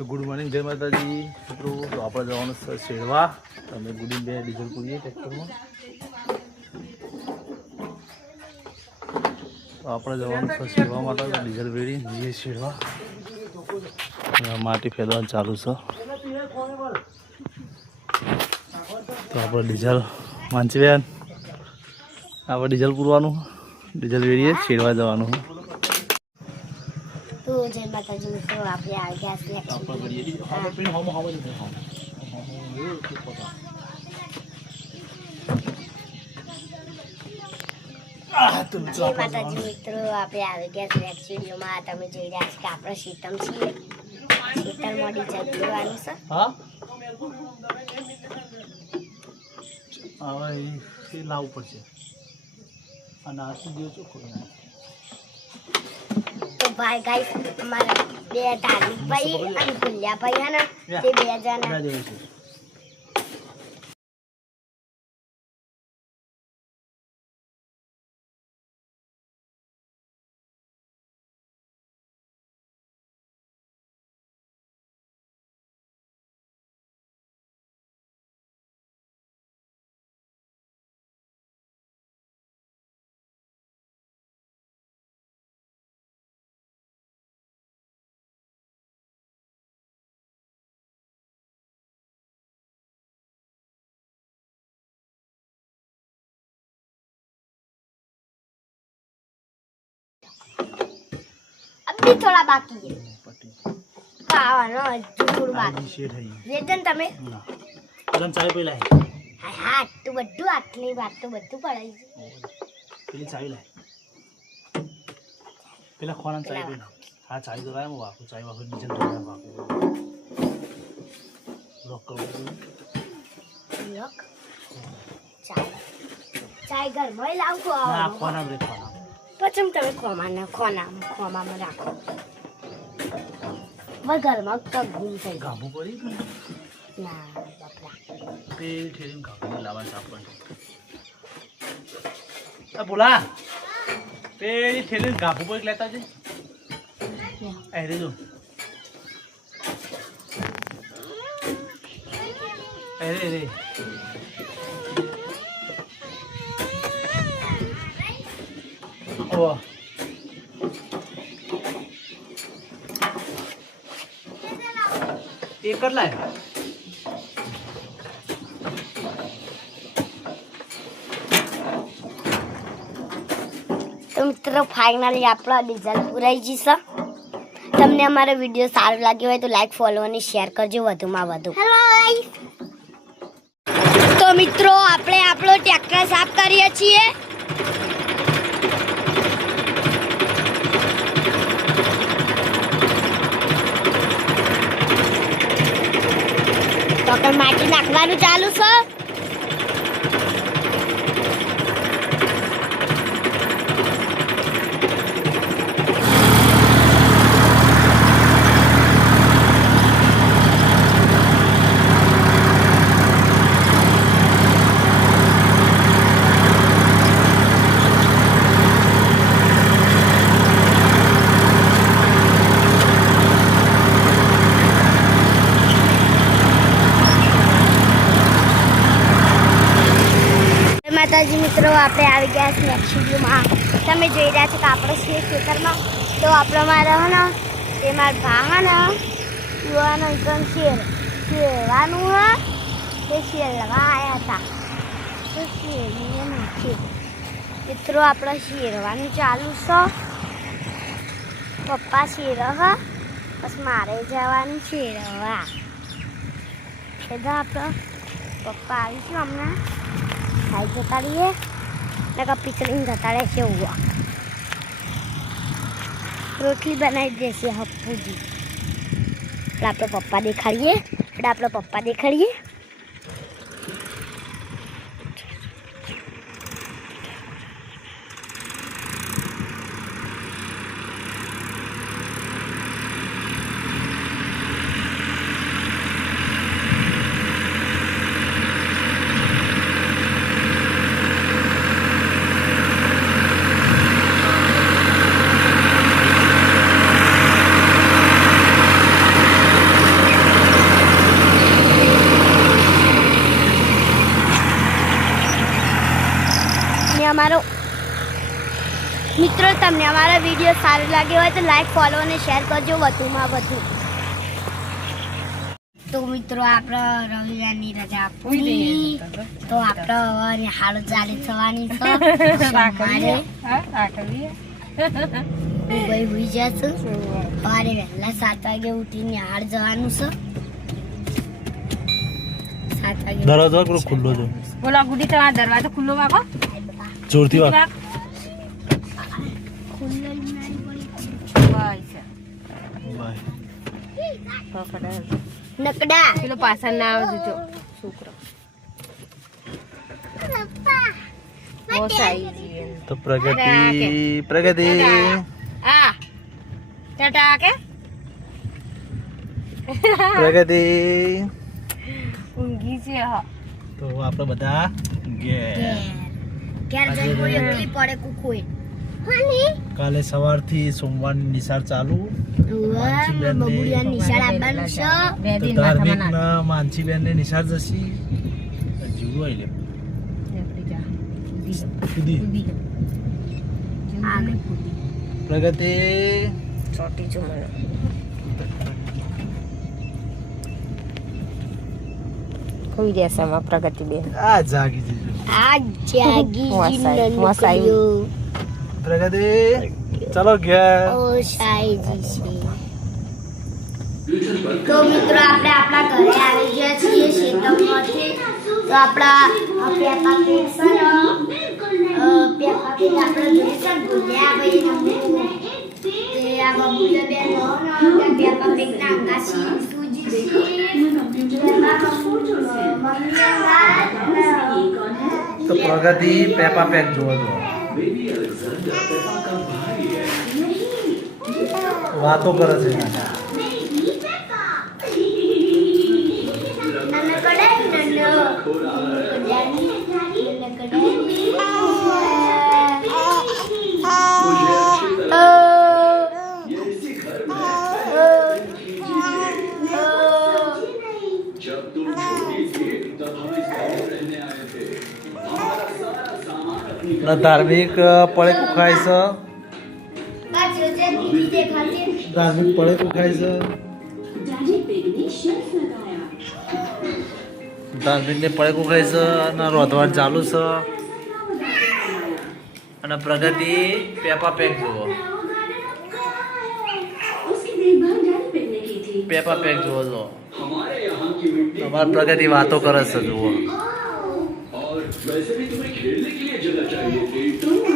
તો good morning, જય માતાજી મિત્રો. તો આપણે જવાનું છે શેરવા. અમે ગુડી બે ડીઝલ પૂરીએ ટ્રેક્ટરમાં. તો આપણે જવાનું છે શેરવા માટે. ડીઝલ વેડી જઈએ શેરવા. માટી ફેરવાનું ચાલુ છે. તો આપણે ડીઝલ વાંચી બેન, આપણે ડીઝલ પૂરવાનું, ડીઝલ વેડીએ શેરવા જવાનું. તો જય માતાજી મિત્રો, આપણે આવી ગયા છીએ. જય માતાજી મિત્રો, આપણે આવી ગયા છીએ સ્ટુડિયોમાં. તમે જોઈ રહ્યા છો કે આપણે શીતમ છીએ. શીતળ મોડી જવાનું છે. હા, હવે લાવવું પડશે. અને આખી દિવસ ચોખ્ખો ભાઈ ગાઈસ, અમારા બે ધાર્મિક ભાઈ અને ભુલ્યા ભાઈ હે ને, તે બે જણા अभी थोड़ा बाकी है. खाવાનો હજુ થોડું બાકી. વેદન તમે ગરમ ચાય પેલા હા તો બધું આટલી વાત તો બધું પડાઈ છે. પેલી ચાય લાય, પેલા ખોરાન ચાય પેલા. હા, ચાય તો લાય. હું વાપું ચાય વાપું નીચે વાપું લોક કરું. લોક ચાય ચાય ઘરમાં લાવજો. ના, ખોના બ્રેક ખોના પછી તમે ખોમામાં રાખો. મારા ઘરમાં તો ગુમ થઈ ગયું. ગાભું પડી ના બાપરા, પેલી ઠેરીને ગાભું લાવવાનું સાપડ. બોલા, પેલી ઠેરીને ગાભું પડી લેતા છે. અરે જો, અરે ઓ એક જ લાય. તો મિત્રો ફાઇનલી આપણા ડીઝલ પુરાઈ જશે. તમને અમારો વિડીયો સારો લાગ્યો હોય તો લાઈક, ફોલો અને શેર કરજો વધુમાં વધુ. તો મિત્રો આપણે આપણો ટ્રેક્ટર સાફ કરીએ છીએ. તો માટી નાખવાનું ચાલુ છે. માતાજી મિત્રો, આપણે આવી ગયા છીએ સ્ટુડિયોમાં. તમે જોઈ રહ્યા છો કે આપણે છીએ ખેતરમાં. તો આપણો મારો હે ને, તે મારા ભા હે ને, યુવાનો એકદમ શેરવાનું હે, તે શેરવા આવ્યા હતા. તો શેરીને નાખીએ મિત્રો. આપણે શેરવાનું ચાલુ છે. પપ્પા શેર હે, બસ મારે જવાનું શેરવા. એટલે આપણે પપ્પા આવીશું હમણાં. ખાઈ જતા રહીએ ને પીકડીને જતા રહેશે. ઉવા રોટલી બનાવી દેશે હપ્પુજી. એટલે આપણે પપ્પા દેખાડીએ. અમારો મિત્રો તમને અમારા વિડીયો સારો લાગ્યો હોય તો લાઈક ફોલો અને શેર કરજો વધુમાં વધુ. તો મિત્રો આપણે રવિવારની રજા પૂરી તો આપણે હવે નિહાળો ચાલી થવાની છે. સવારે ભાઈ હોઈ જશે. સવારે વહેલા 7 વાગે ઉઠીને નિહાળ જવાનું છે. 7 વાગે દરવાજો પેલો ખુલ્લો છે. બોલો ગુડી તમારો દરવાજો ખુલ્લો વાગો. જોરથી વાગ. નકડા પેલો પાછળ ના આવે જો છોકરો બોસ આવી ગઈ. તો પ્રગતિ આ ટાટા કે પ્રગતિ. ઊંઘી છે હા. તો આપણે બધા ઘેર જઈને કોઈ એકલી પડે કુકુઈ. કાલે સવારથી સોમવારની નિશાળ ચાલુ. બબુડિયા નિશાળ આવવાનું છે. બે તો દિન ધાર્મિક ના માનસીબેન ને નિશાળ જશી. જીવું આઈ લે કુદી. પ્રગતિ ચોટી જો મને કોઈ દેશે માં પ્રગતિ બેન આ જાગી જજો. આ જાગી મસાઈ. પ્રગતિ ચલો ઘેર. ઓ સાઈજી છે. તો મિત્રો આપણે આપણા ઘરે આવી ગયા છીએ શેતમમાંથી. તો આપણા પેપા પેક છે ને પેપા પેક આપણે જોઈશું ભૂલ્યા ભાઈ તે આ બબુલા બેન નો પેપા પેક ના અંગાસી સૂજી છે. તો પ્રગતિ પેપા પેક જોવો છો. વાતો કરે છે. ધાર્મિક પડે ખાય છે. ધાર્મિક પડે ખાય છે. ધાર્મિક ને પડે ખાય છે અને રોધવાનું ચાલુ છે. અને પ્રગતિ પેપા પેક જુઓ. પેપા પેક જુઓ છો. તમારી પ્રગતિ વાતો કરે છે જુઓ. वैसे भी तुम्हें खेलने के लिए जगह चाहिए थी.